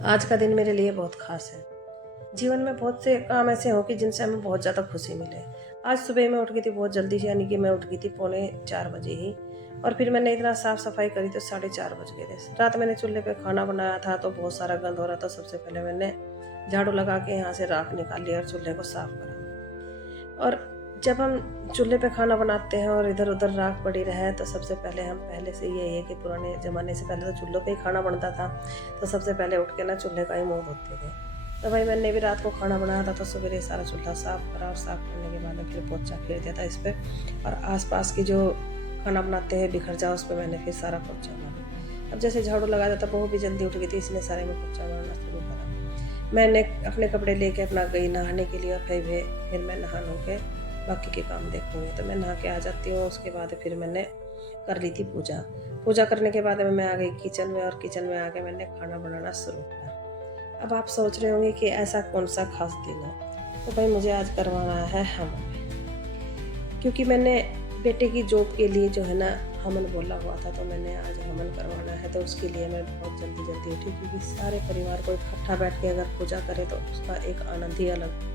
आज का दिन मेरे लिए बहुत खास है। जीवन में बहुत से काम ऐसे हों कि जिनसे हमें बहुत ज़्यादा खुशी मिले। आज सुबह मैं उठ गई थी बहुत जल्दी से, यानी कि मैं उठ गई थी पौने 4 बजे ही। और फिर मैंने इतना साफ सफाई करी तो 4:30 बज गए थे। रात मैंने चूल्हे पे खाना बनाया था तो बहुत सारा गंद हो रहा था। सबसे पहले मैंने झाड़ू लगा के यहाँ से राख निकाल लिया और चूल्हे को साफ करा। और जब हम चूल्हे पे खाना बनाते हैं और इधर उधर राख पड़ी रहे तो सबसे पहले हम पहले से यही है कि पुराने ज़माने से पहले तो चूल्हों पे ही खाना बनता था, तो सबसे पहले उठ के ना चूल्हे का ही मुँह धोते थे। तो भाई मैंने भी रात को खाना बनाया था तो सवेरे सारा चूल्हा साफ़ करा और साफ़ करने के बाद में फिर पोछा फेर दिया था इस पर। और आसपास की जो खाना बनाते हैं बिखर जाओ उस पर मैंने फिर सारा पोछा मारा। अब जैसे झाड़ू लगाया था तो वो भी जल्दी उठ गई थी, इसलिए सारे में पोछा मारना शुरू करा। मैंने अपने कपड़े लेके अपना गई नहाने के लिए और फिर मैं नहा लो के बाकी के काम देखूँगी। तो मैं नहा के आ जाती हूँ। उसके बाद फिर मैंने कर ली थी पूजा करने के बाद में मैं आ गई किचन में और किचन में आके मैंने खाना बनाना शुरू किया। अब आप सोच रहे होंगे कि ऐसा कौन सा खास दिन है, तो भाई मुझे आज करवाना है हमन, क्योंकि मैंने बेटे की जॉब के लिए जो है ना हमन बोला हुआ था, तो मैंने आज हमन करवाना है। तो उसके लिए मैं बहुत जल्दी उठी, क्योंकि सारे परिवार को इकट्ठा बैठ के अगर पूजा करे तो उसका एक आनंद ही अलग।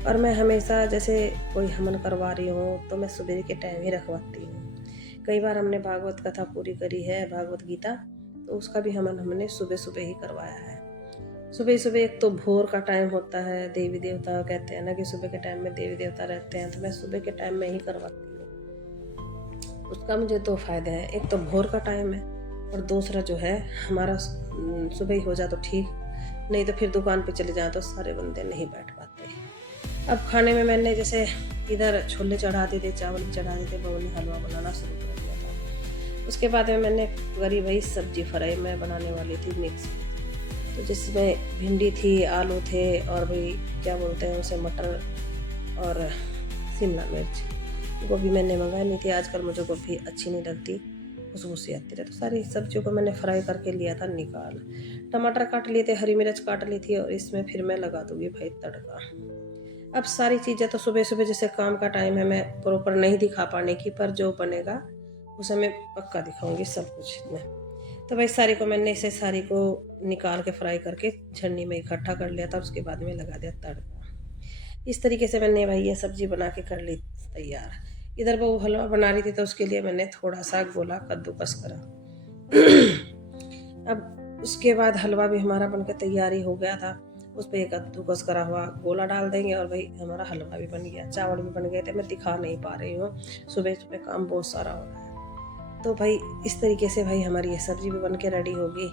और मैं हमेशा जैसे कोई हवन करवा रही हूँ तो मैं सुबह के टाइम ही रखवाती हूँ। कई बार हमने भागवत कथा पूरी करी है, भागवत गीता, तो उसका भी हवन हमने सुबह सुबह ही करवाया है। सुबह सुबह एक तो भोर का टाइम होता है, देवी देवता कहते हैं ना कि सुबह के टाइम में देवी देवता रहते हैं, तो मैं सुबह के टाइम में ही करवाती हूँ। उसका मुझे 2 फायदे हैं, एक तो भोर का टाइम है और दूसरा जो है हमारा सुबह ही हो जाए तो ठीक, नहीं तो फिर दुकान पे चले जाए तो सारे बंदे नहीं बैठ पाते। अब खाने में मैंने जैसे इधर छोले चढ़ा दिए थे, चावल चढ़ा दिए थे, बबूनी हलवा बनाना शुरू कर दिया था। उसके बाद में मैंने करी वही सब्जी फ्राई मैं बनाने वाली थी मिक्स, तो जिसमें भिंडी थी, आलू थे और भाई क्या बोलते हैं उसे मटर और शिमला मिर्च। गोभी मैंने मंगाई नहीं थी, आजकल मुझे गोभी अच्छी नहीं लगती, खुशबू सी आती रहे। तो सारी सब्जियों को मैंने फ्राई करके लिया था निकाल। टमाटर काट लिए थे, हरी मिर्च काट ली थी और इसमें फिर मैं लगा दूँगी भाई तड़का। अब सारी चीज़ें तो सुबह सुबह जैसे काम का टाइम है, मैं प्रॉपर नहीं दिखा पाने की, पर जो बनेगा उसे मैं पक्का दिखाऊंगी सब कुछ में। तो भाई सारी को मैंने इसे सारी को निकाल के फ्राई करके छन्नी में इकट्ठा कर लिया था, उसके बाद में लगा दिया तड़का। इस तरीके से मैंने भाई ये सब्जी बना के कर ली तैयार। इधर वो हलवा बना रही थी तो उसके लिए मैंने थोड़ा सा गोला कद्दूकस करा। अब उसके बाद हलवा भी हमारा बनकर तैयारी हो गया था। उस पर एक कद्दूकस करा हुआ गोला डाल देंगे और भाई हमारा हलवा भी बन गया, चावल भी बन गए थे। मैं दिखा नहीं पा रही हूँ, सुबह सुबह काम बहुत सारा हो रहा है। तो भाई इस तरीके से भाई हमारी ये सब्जी भी बन के रेडी होगी।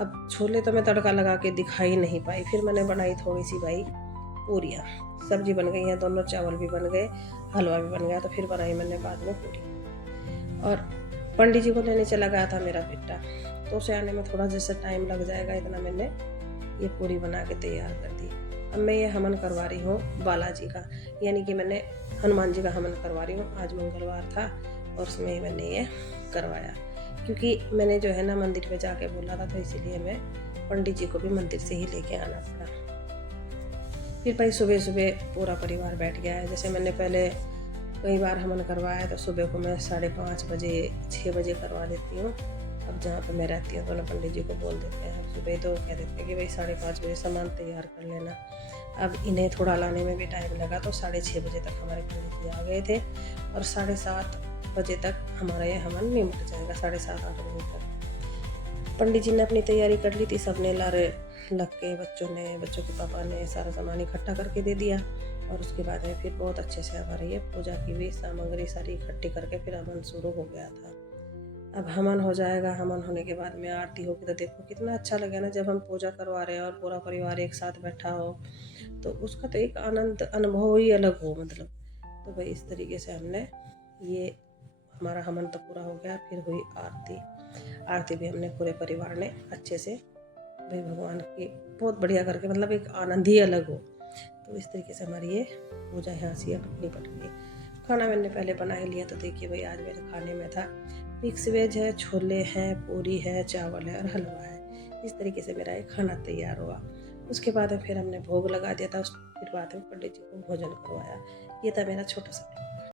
अब छोले तो मैं तड़का लगा के दिखा ही नहीं पाई, फिर मैंने बनाई थोड़ी सी भाई पूरियाँ। सब्जी बन गई है दोनों, चावल भी बन गए, हलवा भी बन गया, तो फिर बनाई मैंने बाद में पूरी। और पंडित जी को लेने चला गया था मेरा बेटा, तो उसे आने में थोड़ा जैसे टाइम लग जाएगा, इतना मैंने ये पूरी बना के तैयार कर दी। अब मैं ये हवन करवा रही हूँ बालाजी का, यानी कि मैंने हनुमान जी का हवन करवा रही हूँ। आज मंगलवार था और उसमें मैंने ये करवाया, क्योंकि मैंने जो है ना मंदिर में जाके बोला था, तो इसीलिए मैं पंडित जी को भी मंदिर से ही लेके आना पड़ा। फिर भाई सुबह सुबह पूरा परिवार बैठ गया है। जैसे मैंने पहले कई बार हवन करवाया तो सुबह को मैं 5:30 बजे 6 बजे करवा देती हूँ। अब जहाँ पे मैं रहती हूँ तो ना पंडित जी को बोल देते हैं, सुबह तो कह देते हैं कि भाई 5:30 बजे सामान तैयार कर लेना। अब इन्हें थोड़ा लाने में भी टाइम लगा, तो 6:30 बजे तक हमारे पंडित जी आ गए थे और 7:30 बजे तक हमारा ये हवन निमट जाएगा। 7:30-8 बजे तक पंडित जी ने अपनी तैयारी कर ली थी, सबने लारे लग के, बच्चों के पापा ने सारा सामान इकट्ठा करके दे दिया। और उसके बाद में फिर बहुत अच्छे से हमारी ये पूजा की भी सामग्री सारी इकट्ठी करके फिर हवन शुरू हो गया था। अब हवन हो जाएगा, हवन होने के बाद में आरती होगी, तो देखो कितना अच्छा लगे ना जब हम पूजा करवा रहे हैं और पूरा परिवार एक साथ बैठा हो, तो उसका तो एक आनंद अनुभव ही अलग हो मतलब। तो भाई इस तरीके से हमने ये हमारा हवन तो पूरा हो गया। फिर हुई आरती भी हमने पूरे परिवार ने अच्छे से भाई भगवान की बहुत बढ़िया करके, मतलब एक आनंद ही अलग हो। तो इस तरीके से हमारी ये पूजा यहाँ से निपट गई। खाना मैंने पहले बना ही लिया, तो देखिए भाई आज मेरे खाने में था मिक्स वेज है, छोले हैं, पूरी है, चावल है और हलवा है। इस तरीके से मेरा एक खाना तैयार हुआ। उसके बाद फिर हमने भोग लगा दिया था, फिर बाद में पंडित जी को भोजन करवाया। ये था मेरा छोटा सा